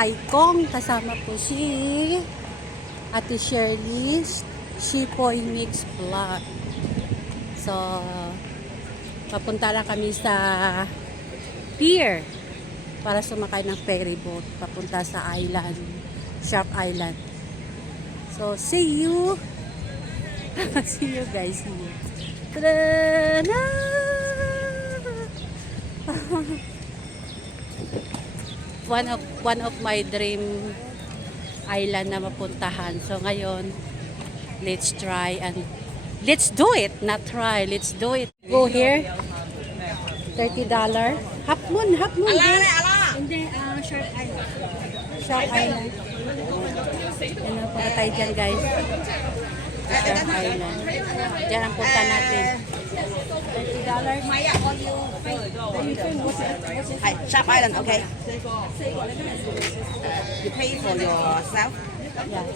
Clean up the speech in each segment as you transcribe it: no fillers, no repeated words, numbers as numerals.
Saikong. Kasama po si Ate Shirley, Shipoy Mix Vlog. So, papunta lang kami sa pier para sumakay ng ferry boat papunta sa island, Shark Island. So, see you. See you guys. See you. Ta-da! One of my dream island na mapuntahan. So ngayon, let's try and let's do it. Not try, let's do it. Go here. $30. Half moon. Hindi, Shark Island. Shark Island. Yan ang punta tayo dyan, guys. Shark Island. Diyan ang punta natin. $30. Hi, Shark Island, okay. You pay for yourself? Yeah.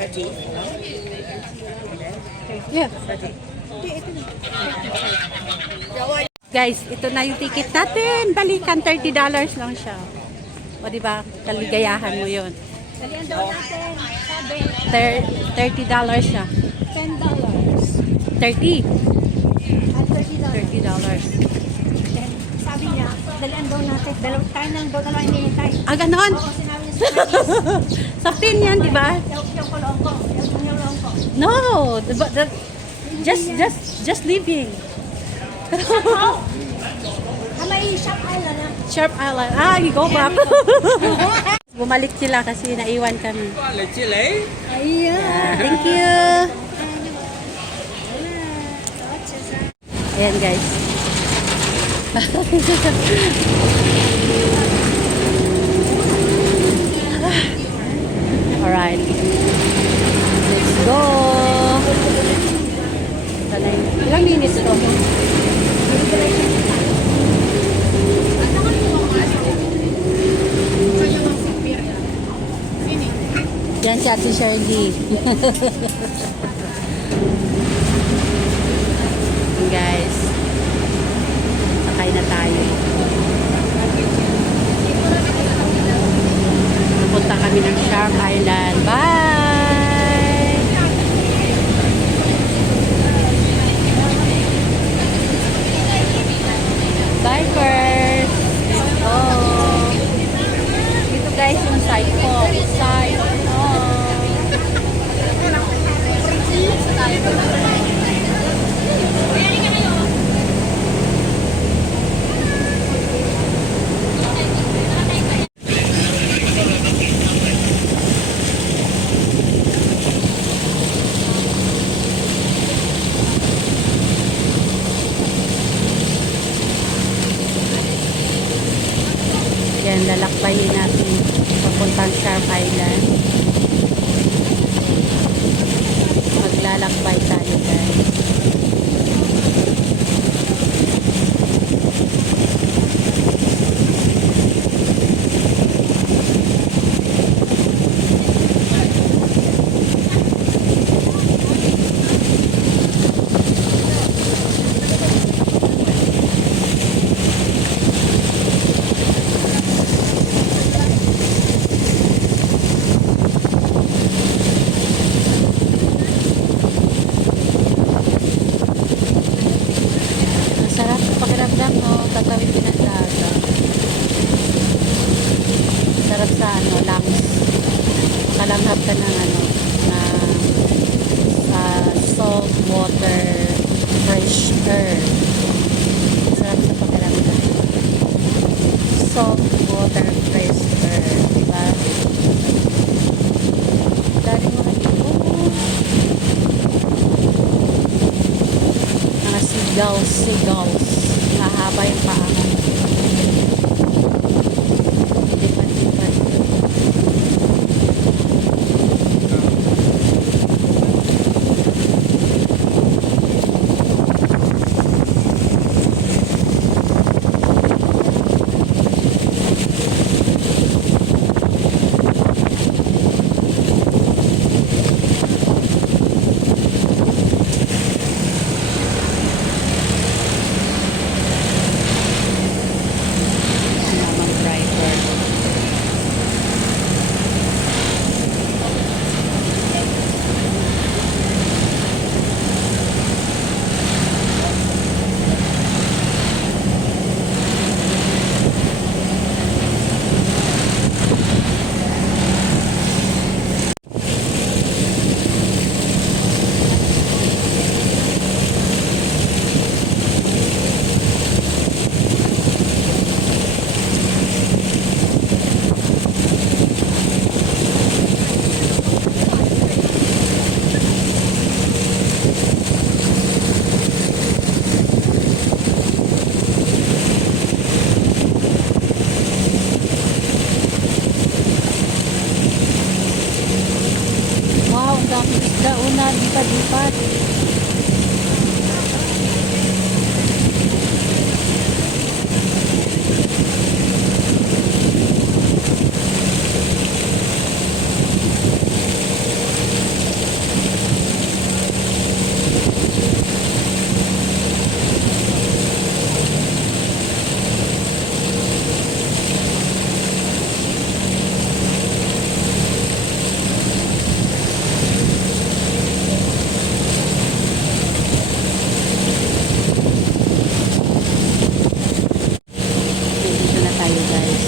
30. Yeah. Guys, ito na yung ticket natin. Balikan, $30 lang siya. O diba, kaligayahan mo yun. $30 siya. $30. $30. Sabi niya, dalian daw natin. Tayo lang daw dalawa hinihintay. Ah, ganon? Oo, sinabi niya sa Chinese. Sa pin yan, di ba? Yung kulong ko. No, just leaving. May Shark Island na. Sharp Island. Ah, you go back. Bumalik sila kasi naiwan kami. Yeah, thank you. Ayan guys. Alright. Let's go. Ilang minutes to? Yan si Ate Shirley. Guys, sakay na tayo. Pupunta kami ng Shark Island. Bye! Bye first! Let's go! Dito guys yung side ko. Side ko. Yan, lalakbayin natin papuntang Shark Island. Maglalakbay tayo guys. Pakiramdam no, tatawid din ang dagat. Sarap sa lungs. Makalanghap ka ng sa salt water, fresh air. Sarap sa pakiramdam. Salt water, fresh air. Diba? Dari mga mga seagulls. Mahaba yung paa. Lipat-lipat. Dauna, lipat-lipat. Dito na tayo guys.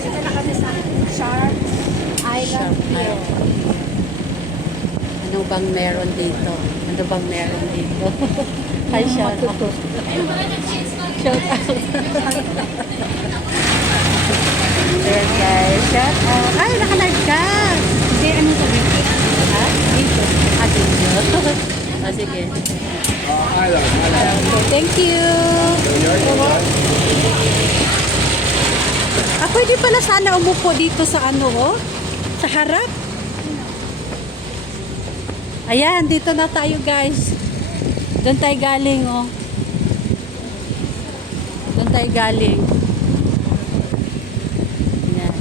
Dito na kami sa Shark Island. Ano bang meron dito? Ano bang meron dito? Hi, shout out. Shout out. There guys, shout out. Ay, naka-live ka. Hindi, ano sabi? Ha? Dito. Ah, dito. Ah, sige. Thank you. Ah, pwede pala sana umupo dito sa ano, oh? Sa harap. Ayan, dito na tayo guys. Doon tayo galing, oh. Doon tayo galing. Ayan.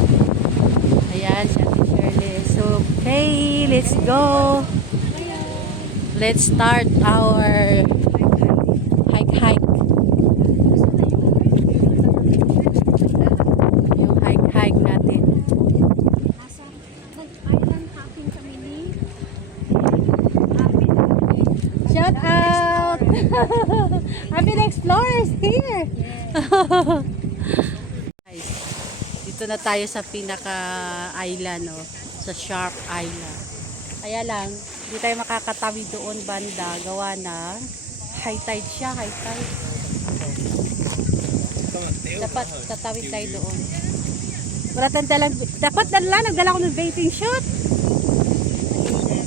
Ayan, si Ate Shirley. So, okay, let's go. Let's start our hike. Yung hike natin. Nasa Island hopping kami ni Happy na. Shout out! I've been explorers here. Guys, dito na tayo sa pinaka-island, oh, sa Shark Island. Kaya lang, hindi tayo makakatawi doon banda, gawa na high tide siya, high tide. Dapat tatawid tayo doon. Dapat nagdala ko ng bathing suit.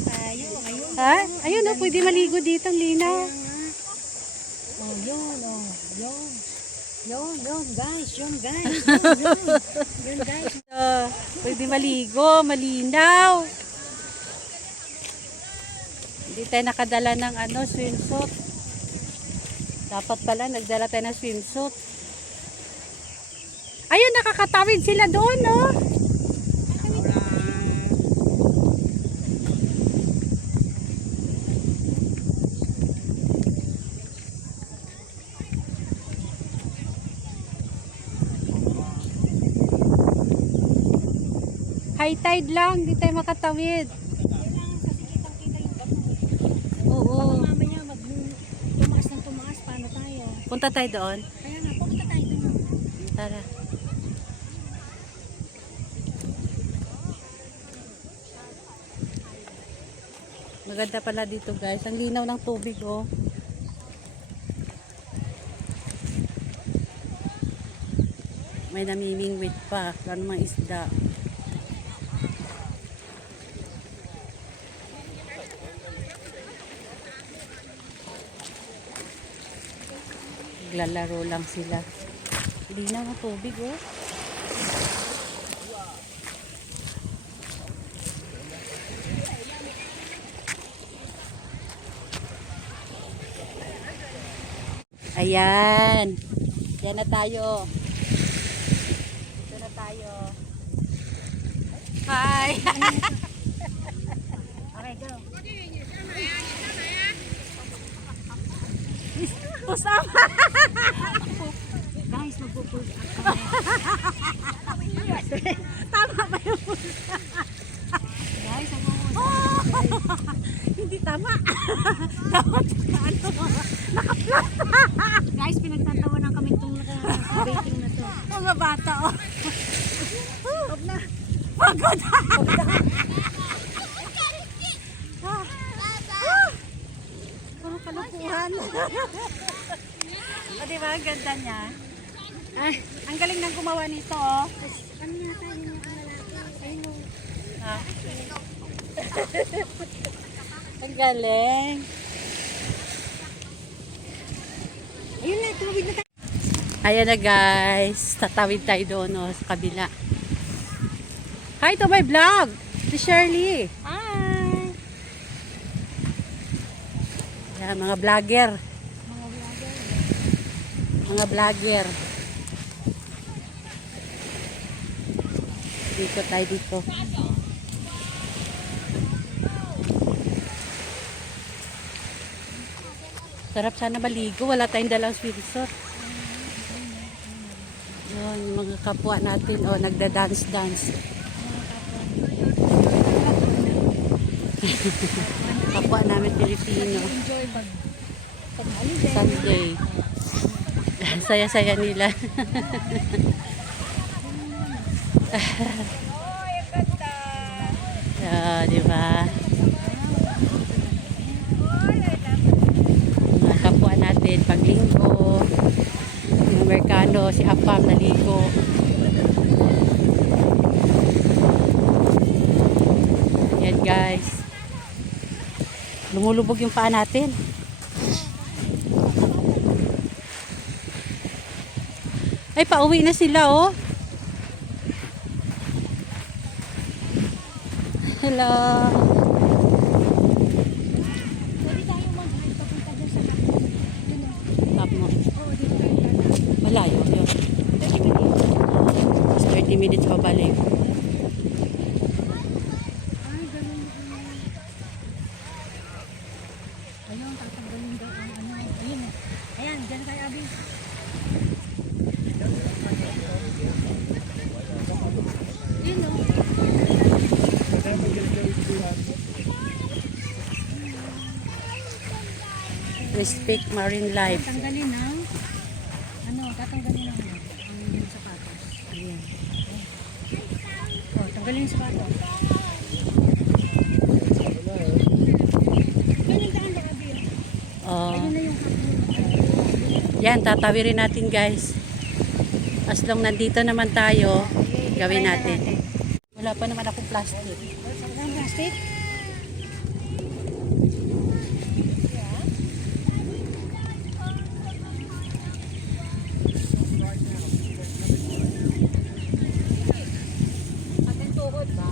Tayo, ayun. Ha? Ayun, oh, pwede maligo dito, ang linaw. Oh, yun, oh. Yun, guys. Yun, guys. Yun, guys. Pwede maligo, malinaw. Hindi tayo nakadala ng swimsuit. Dapat pala nagdala tayo ng swimsuit. Ayun, nakakatawid sila doon, no? High tide lang, hindi tayo makatawid. Kailangan kasi kitang-kita yung bato. Oo. Mamaya tumaas ng tumaas, paano tayo? Punta tayo doon. Kaya nga, pumunta tayo doon. Tara. Maganda pala dito guys. Ang linaw ng tubig, oh. May namimingwit pa. Lalo mga isda. Naglalaro lang sila. Linaw ng tubig, oh. Ayan. Yan na tayo. Ito na tayo. Hi. Okay, go. Usama. Guys, mag-pull up kami. Tama ba yung Guys, mag-pull up. Hindi tama. Guys, pinagtatawanan kami itong naka-rating na to. Mga bata, oh. Stop na. Pagod. Puro kalukuhan. O, diba? Ang ganda niya. Ay, Ang galing ng gumawa nito, oh. ano yata yun yung lalaki? Ayun yung... Ha? Ang galing. Ayun na, tumawid na tayo. Ayan na guys, tatawid tayo doon oh, sa kabila. Hi to my vlog, si Shirley. Hi! Ayan, mga vlogger. Mga vlogger. Dito tayo dito. Sarap sana maligo, wala tayong dalang swimsuit. Yun, yung mga kapwa natin, oh, nagda-dance-dance. Kapwa namin Pilipino. Enjoy pag holiday. Sunday. Saya-saya nila. Di ba? Mga kapwa natin paglinggo. Yung Amerikano, si Apam naligo. Yan guys. Lumulubog yung paa natin. Ay, pauwi na sila, oh. Hello. Pwede tayo mag-hike papunta dun sa kapwa. Dun o. Tap mo. Oo, dito tayo dadaan. Malayo yun. 30 minutes pa balik. Ay, ganun. Ayun, tatanggalin daw ang ano. Ayun eh. Ayan, dyan tayo, Abi. Ayun o. Respect marine life. Tanggalin ang tatanggalin ang yung sapatos. Ayan. Oh, tanggalin yung sapatos. Ganun daan ba, Abi? Oh. Ayun na yung kapwa. Yan, tatawirin natin guys. As long nandito naman tayo, gawin natin. Wala pa naman akong plastic. Ang plastic? Ating tuhod ba?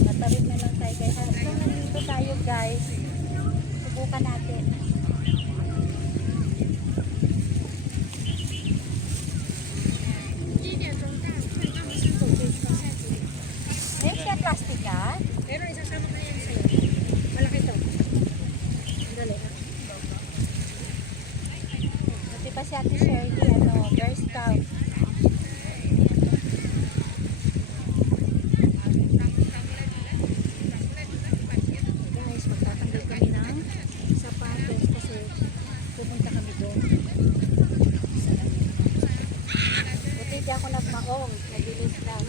Tatawid na lang tayo guys. As long nandito tayo guys, subukan natin. Eh, siya plastic ka? Pero isasama ko na yan sa'yo. Malaki to. Dali. Pati pa si Ate Shirley, Girl Scout. Guys, magtatanggal kami ng sapatos kasi pupunta kami doon. Buti hindi ako nagmaong, nagilis lang.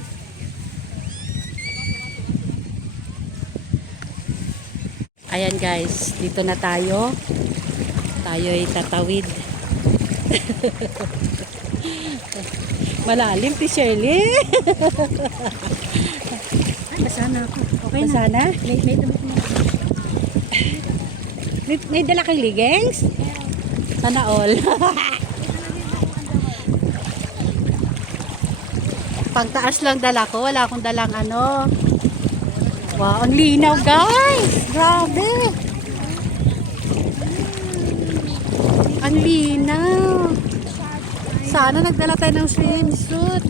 Ayan guys, dito na tayo. Tayo ay tatawid. Malalim si Shirley. Ay, basa na ako. Okay na. Sana? May damit mo. May dala kang leggings? Sana all. Pangtaas lang dala ko. Wala akong dalang ano. Wow, ang linaw guys. Grabe. Ang linaw. Sana nagdala tayo ng swimsuit.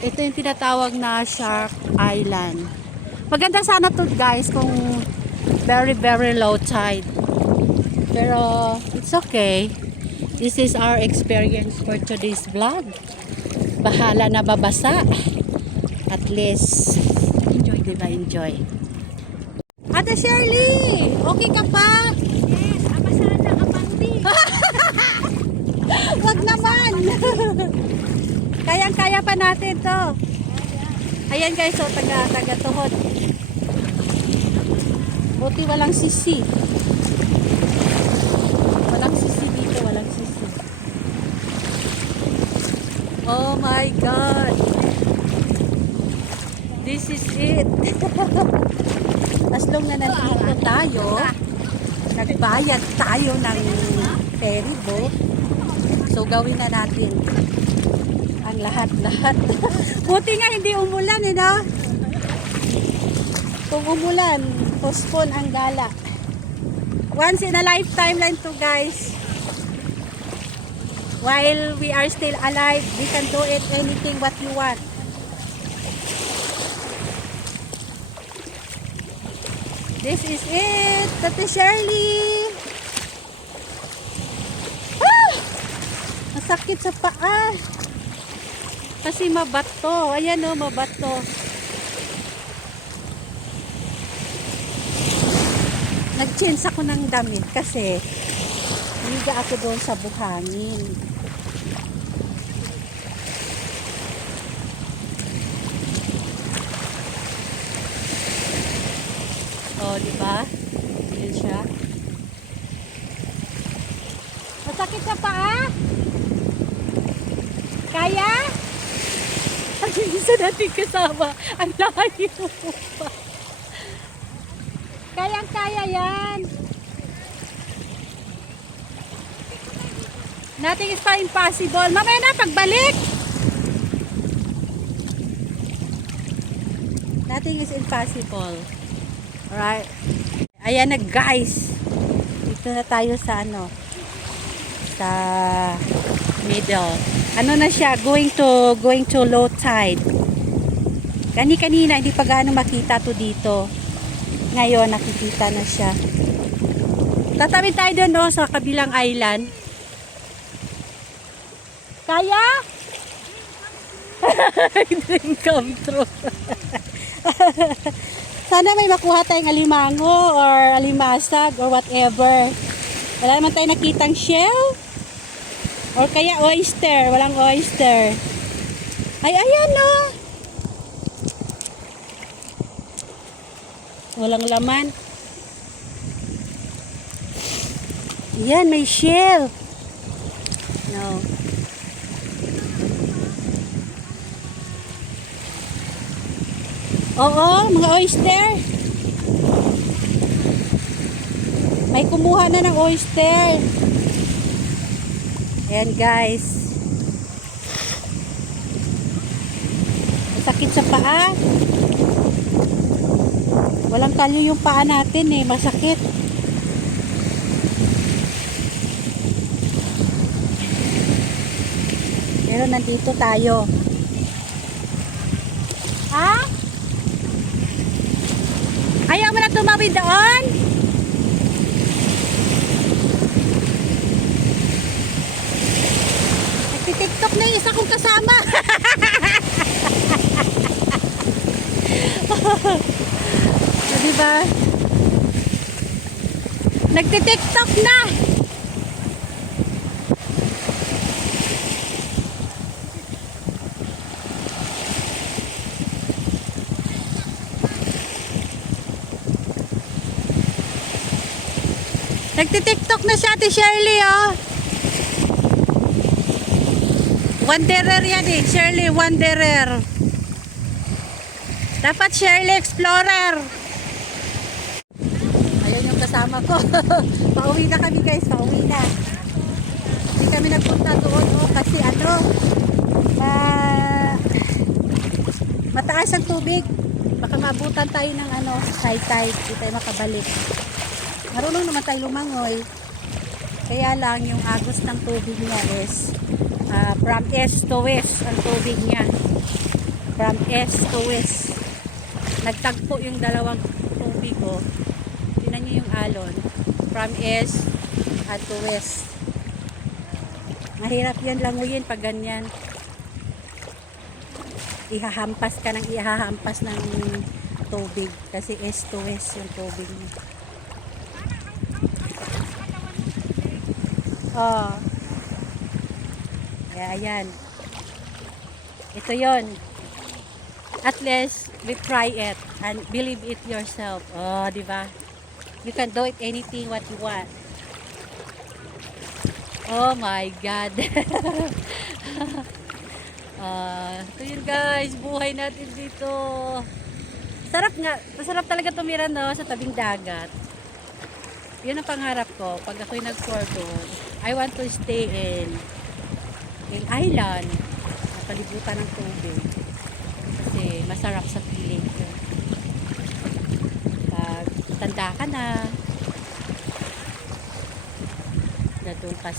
Ito yung tinatawag na Shark Island. Maganda sana to guys kung very very low tide. Pero it's okay. This is our experience for today's vlog. Bahala na babasa. At least, enjoy, diba? Enjoy. Ate Shirley! Okay ka pa? Yes, abasada ka pandi. Wag naman! Kayang-kaya pa natin to. Ayan guys, so taga-tuhod. Buti walang sisi. Walang sisi dito, walang sisi. Oh my God! This is it. As long na nandito tayo, nagbayad tayo ng ferry boat, so gawin na natin ang lahat-lahat. Buti nga hindi umulan, no? Kung umulan, postpone ang gala. Once in a lifetime lang to, guys. While we are still alive, we can do it anything what you want. This is it, Ate Shirley. Ah! Masakit sa paa. Kasi mabato. Ayan o, mabato. Nag-change ako ng damit kasi higa ako doon sa buhangin. Oh, di ba? Yan siya. Masakit sa paa? Kaya? Ang isa natin kasama. Ang layo pa. Kayang-kaya yan. Nothing is pa impossible. Mamaya na, pagbalik. Nothing is impossible. Alright. Ayan na guys. Dito na tayo sa ano. Sa middle. Ano na siya? Going to low tide. Kanina hindi pa gaano makita to dito. Ngayon nakikita na siya. Tatawid tayo doon no, sa kabilang island. Kaya? Dream come true. Sana may makuha tayong alimango or alimasag or whatever. Wala naman tayo nakitang shell. Or kaya oyster. Walang oyster. Ay, ayan no. Walang laman. Yan, may shell. No. Oo, mga oyster. May kumuha na ng oyster. Ayan guys. Masakit sa paa. Walang kalyo yung paa natin eh. Masakit. Pero nandito tayo. Ha? Ayaw mo na tumawid doon? Nagtitiktok na yung isa kong kasama. Diba? Nagtitiktok na. Nagtitiktok na siya, Ate Shirley, oh. Wanderer yan eh. Shirley Wanderer. Dapat Shirley Explorer. Ayan yung kasama ko. Pauwi na kami guys, pauwi na. Hindi kami nagpunta doon, oh, kasi ano, mataas ang tubig. Baka maabutan tayo ng ano, high tide. Hindi tayo makabalik. Marunong naman tayo lumangoy. Kaya lang yung agos ng tubig niya is from east to west ang tubig niya. From east to west. Nagtagpo yung dalawang tubig ko. Tingnan niyo yung alon. From east at to west. Mahirap yan languyin pag ganyan. Ihahampas ka ng ihahampas ng tubig kasi east to west yung tubig niya. Oh. Kaya ayan. Ito yon. At least we try it and believe it yourself. Oh, di ba? You can do it anything what you want. Oh my God. Ito yun guys, buhay natin dito. Sarap nga, masarap talaga tumira no, sa tabing dagat. Yun ang pangarap ko, pag ako'y nag-tour doon, I want to stay in island, na palibutan ng tubig. Kasi masarap sa piling ko. Pag tanda ka na doon ka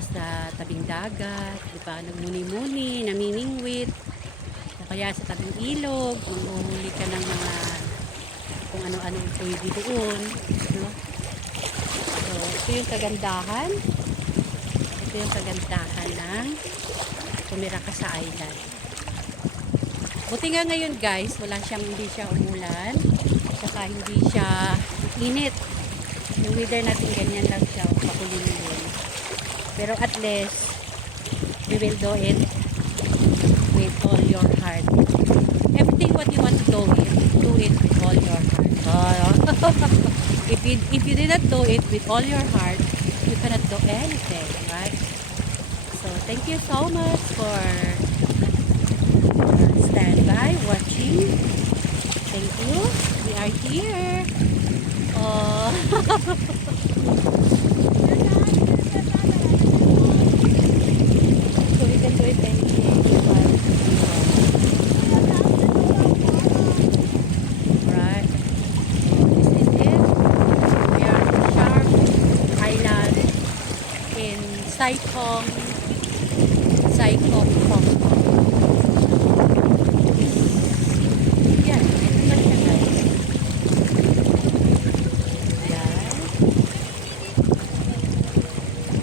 sa tabing dagat, di ba? Nagmuni-muni, namimingwit, o kaya sa tabing ilog, manguhuli ka ng mga kung ano-ano pwede doon, no? So, ito yung kagandahan. Ito yung kagandahan ng tumira ka sa island. Buti nga ngayon guys, hindi siya umulan, saka hindi siya init. Yung weather natin ganyan lang siya, pakulimlim. Pero at least, we will do it with all your heart. Everything what you want to do it with all your heart. If you did not do it with all your heart, you cannot do anything, right? So, thank you so much for stand by, watching. Thank you. We are here. Oh. So we can do it anything. Right. So this is it. We are in Shark Island in Sai Kong, Hong Kong. Yan. Ito na siya guys.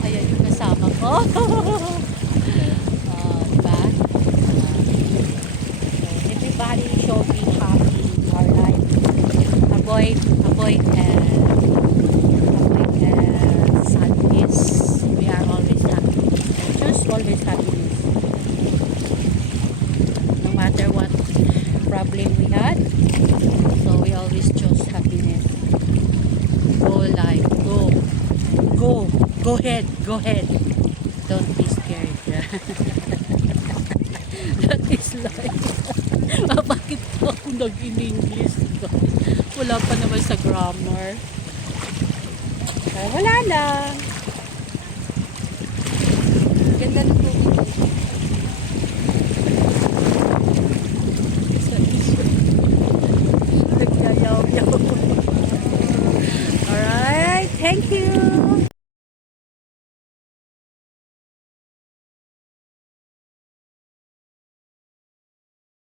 Ayan yung kasama ko. Diba? So everybody should be happy in our life. Avoid sadness. We are always happy. Just always happiness. No matter what problem we had, so we always choose happiness. Go life, go ahead, don't be scared. That is life. Bakit po ako nag-in-English? Wala pa naman sa grammar. Wala lang. Ganda na po.